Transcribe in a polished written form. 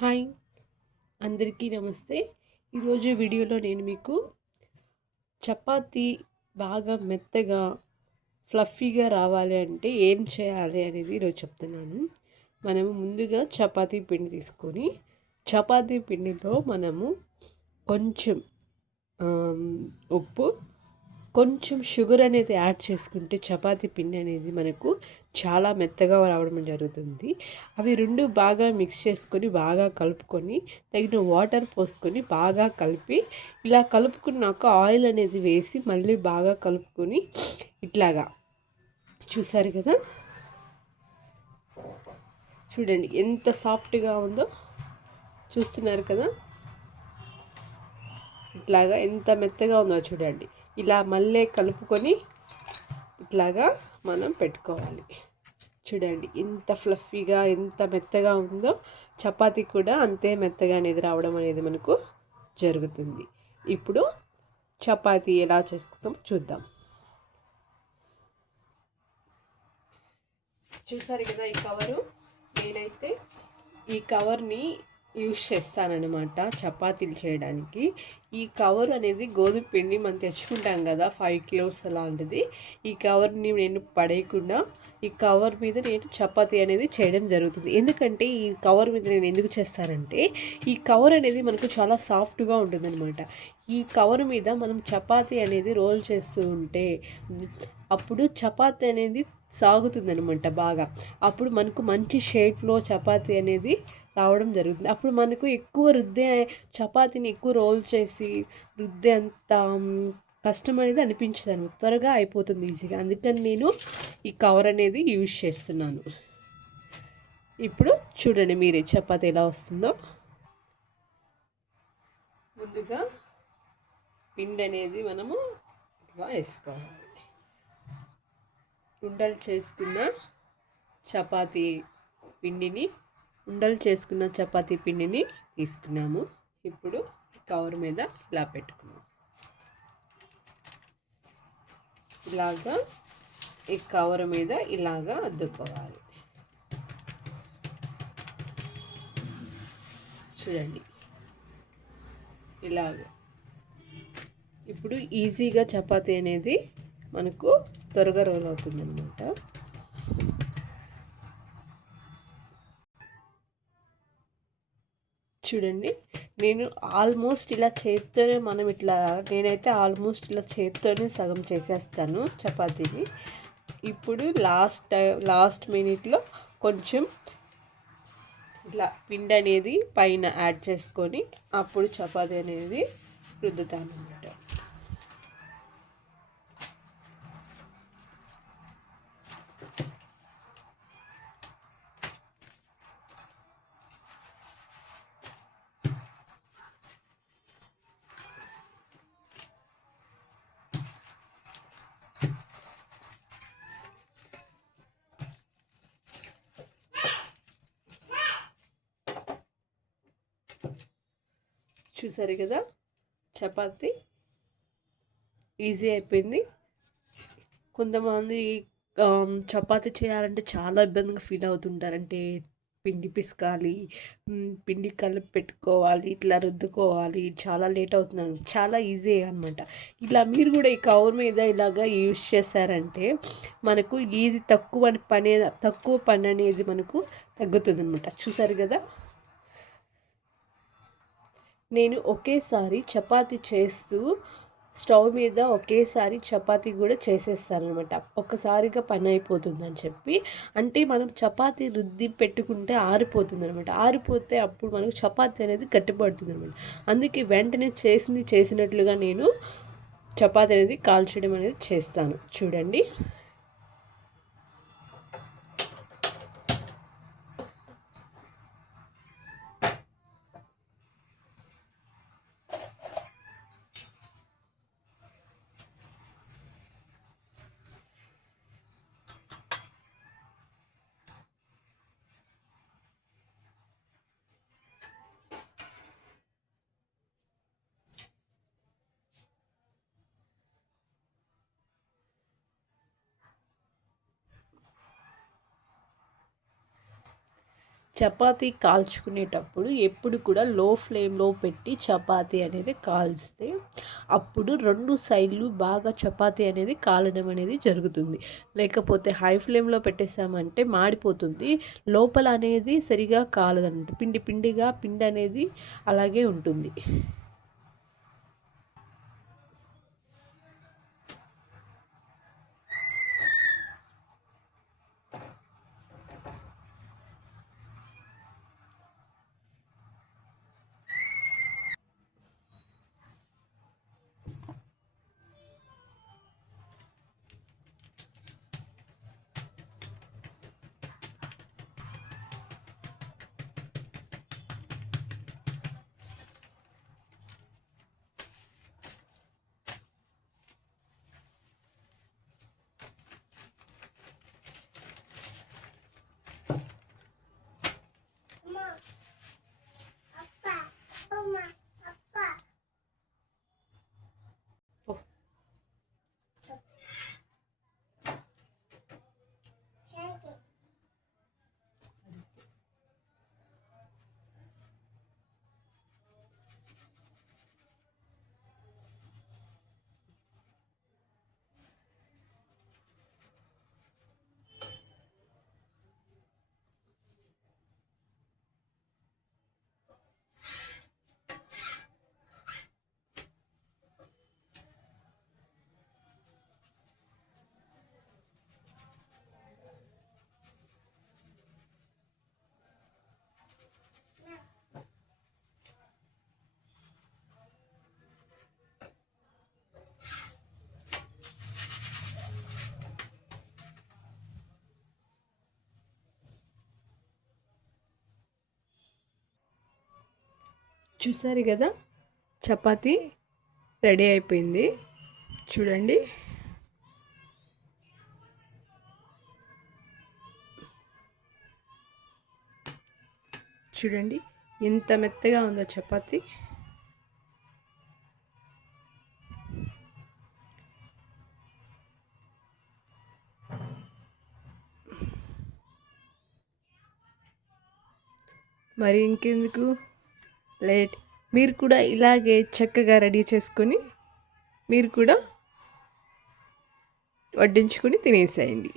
Hi, అందరికీ నమస్తే. ఈరోజు వీడియోలో నేను మీకు చపాతీ బాగా మెత్తగా ఫ్లఫీగా రావాలి అంటే ఏం చేయాలి అనేది ఈరోజు చెప్తున్నాను. మనము ముందుగా చపాతీ పిండి తీసుకొని చపాతీ పిండిలో మనము కొంచెం ఉప్పు, కొంచెం షుగర్ అనేది యాడ్ చేసుకుంటే చపాతీ పిండి అనేది మనకు చాలా మెత్తగా రావడం జరుగుతుంది. అవి రెండు బాగా మిక్స్ చేసుకొని బాగా కలుపుకొని తగిన వాటర్ పోసుకొని బాగా కలిపి ఇలా కలుపుకున్నాక ఆయిల్ అనేది వేసి మళ్ళీ బాగా కలుపుకొని ఇట్లాగా చూసారు కదా, చూడండి ఎంత సాఫ్ట్గా ఉందో, చూస్తున్నారు కదా, ఇట్లాగా ఎంత మెత్తగా ఉందో చూడండి. ఇలా మళ్ళీ కలుపుకొని ఇట్లాగా మనం పెట్టుకోవాలి. చూడండి ఎంత ఫ్లఫీగా ఎంత మెత్తగా ఉందో, చపాతీ కూడా అంతే మెత్తగా అనేది రావడం అనేది మనకు జరుగుతుంది. ఇప్పుడు చపాతీ ఎలా చేసుకుందాం చూద్దాం. చూసారు కదా ఈ కవరు, నేనైతే ఈ కవర్ని యూజ్ చేస్తానన్నమాట చపాతీలు చేయడానికి. ఈ కవర్ అనేది గోధుమ పిండి మనం తెచ్చుకుంటాం కదా 5 కిలోస్ అలాంటిది. ఈ కవర్ని నేను పడేయకుండా ఈ కవర్ మీద నేను చపాతీ అనేది చేయడం జరుగుతుంది. ఎందుకంటే ఈ కవర్ మీద నేను ఎందుకు చేస్తానంటే ఈ కవర్ అనేది మనకు చాలా సాఫ్ట్గా ఉంటుందన్నమాట. ఈ కవర్ మీద మనం చపాతీ అనేది రోల్ చేస్తూ ఉంటే అప్పుడు చపాతీ అనేది సాగుతుందనమాట బాగా. అప్పుడు మనకు మంచి షేప్లో చపాతీ అనేది రావడం జరుగుతుంది. అప్పుడు మనకు ఎక్కువ చపాతీని ఎక్కువ రోల్ చేసి రుద్దే అంత కష్టం అనేది అనిపించదు, త్వరగా అయిపోతుంది ఈజీగా. అందుకని నేను ఈ కవర్ అనేది యూజ్ చేస్తున్నాను. ఇప్పుడు చూడండి మీరే చపాతీ ఎలా వస్తుందో. ముందుగా పిండి అనేది మనము ఇలా వేసుకోవాలి. ఉండలు చేసుకున్న చపాతీ పిండిని తీసుకున్నాము. ఇప్పుడు కవర్ మీద ఇలా పెట్టుకున్నాము. ఇలాగా ఈ కవర్ మీద ఇలాగా అద్దుకోవాలి. చూడండి ఇలాగా. ఇప్పుడు ఈజీగా చపాతీ అనేది మనకు త్వరగా రోల్ అవుతుంది అన్నమాట. చూడండి నేను ఆల్మోస్ట్ ఇలా చేత్తోనే నేనైతే ఆల్మోస్ట్ ఇలా చేత్తోనే సగం చేసేస్తాను చపాతీని. ఇప్పుడు లాస్ట్ మినిట్లో కొంచెం ఇట్లా పిండి అనేది పైన యాడ్ చేసుకొని అప్పుడు చపాతీ అనేది రుద్దుతాను అన్నమాట. చూసారు కదా, చపాతీ ఈజీ అయిపోయింది. కొంతమంది చపాతీ చేయాలంటే చాలా ఇబ్బందిగా ఫీల్ అవుతుంటారు. అంటే పిండి పిసకాలి, పిండి కలిపి పెట్టుకోవాలి, ఇట్లా రుద్దుకోవాలి, చాలా లేట్ అవుతుంది. చాలా ఈజీ అనమాట. ఇలా మీరు కూడా ఈ కవర్ మీద ఇలాగా యూజ్ చేశారంటే మనకు తక్కువ పని అనేది మనకు తగ్గుతుంది అనమాట. చూసారు కదా, నేను ఒకేసారి చపాతీ చేస్తూ స్టవ్ మీద ఒకేసారి చపాతీ కూడా చేసేస్తాను అనమాట. ఒక్కసారిగా పని అయిపోతుందని చెప్పి. అంటే మనం చపాతీ రుద్ది పెట్టుకుంటే ఆరిపోతుంది అనమాట. ఆరిపోతే అప్పుడు మనకు చపాతీ అనేది గట్టిపడుతుంది అనమాట. అందుకే వెంటనే చేసినట్లుగా నేను చపాతీ అనేది కాల్చడం అనేది చేస్తాను. చూడండి చపాతీ కాల్చుకునేటప్పుడు ఎప్పుడు కూడా లో ఫ్లేమ్లో పెట్టి చపాతీ అనేది కాల్స్తే అప్పుడు 2 సైడ్లు బాగా చపాతీ అనేది కాలడం అనేది జరుగుతుంది. లేకపోతే హై ఫ్లేమ్లో పెట్టేసామంటే మాడిపోతుంది. లోపల అనేది సరిగా కాలదన్నమాట. పిండి అనేది అలాగే ఉంటుంది. చూసారు కదా, చపాతీ రెడీ అయిపోయింది. చూడండి, చూడండి ఎంత మెత్తగా ఉందో చపాతీ. మరి ఇంకెందుకు లేట్, మీరు కూడా ఇలాగే చక్కగా రెడీ చేసుకొని మీరు కూడా వడ్డించుకొని తినేసేయండి.